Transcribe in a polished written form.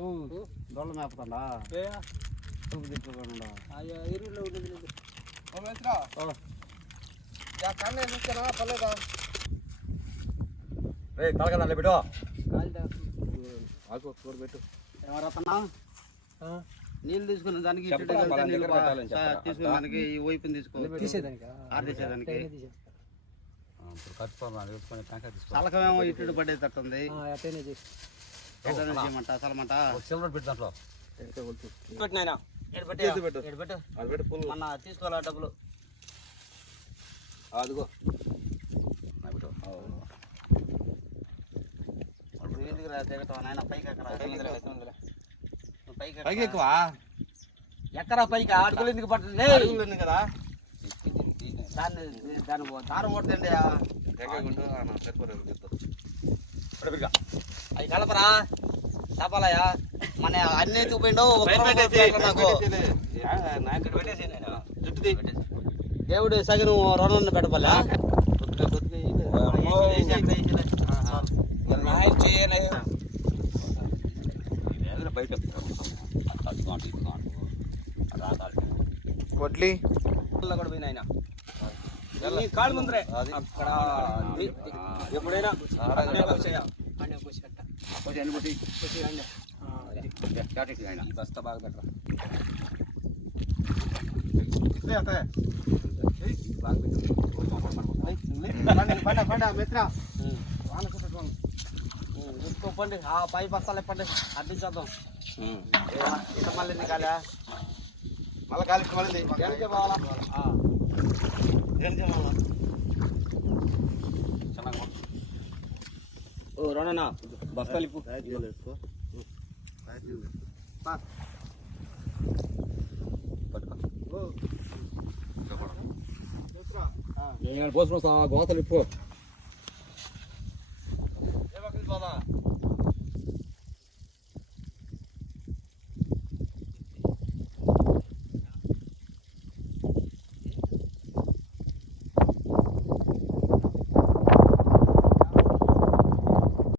దొల్ల మేపుతాడా తూపు తిట్టుకోకుండా ఎరువులో ఉండేది కన్నా చూస్తానా పర్లేదా తలకదా బిడ్డ ఆకు కూర పెట్టు ఎవరన్నా నీళ్ళు తీసుకున్న దానికి తీసుకున్న దానికి ఈ వైపుని తీసేదానికి చలకమేమో ఇటు పడేటట్టుంది చేయమంట చలమంట సిల్వర్ పెట్టి దాంట్లో మొన్న తీసుకోవాలా డబ్బులు అదిగో ఎందుకు రా దిగటం నాయన పైకి పైకి ఎక్కువ ఎక్కరా పైకి అడుగులు ఎందుకు పడుతుంది కదా దాన్ని దారం కొడుతుంది అవి కలపరా తపాలయా మన అన్ని ఎత్తుకుపోయిండవు దేవుడు సగను రుణాన్ని పెట్టబల్లా బయట వడ్లీ కూడా పోయిన ఆయన కాళ్ళు ముందరే అక్కడ ఎప్పుడైనా బస్తా బాగా పెట్టరా పండి ఆ పై బస్తాలు ఇప్పండి అడ్డించేద్దాం ఇట మళ్ళీ కాలే మళ్ళీ కాలి మళ్ళీ పోవాలా ఓ రణనా బస్తాలు ఇప్పు పోసుకొస్తా గోతలు ఇప్పు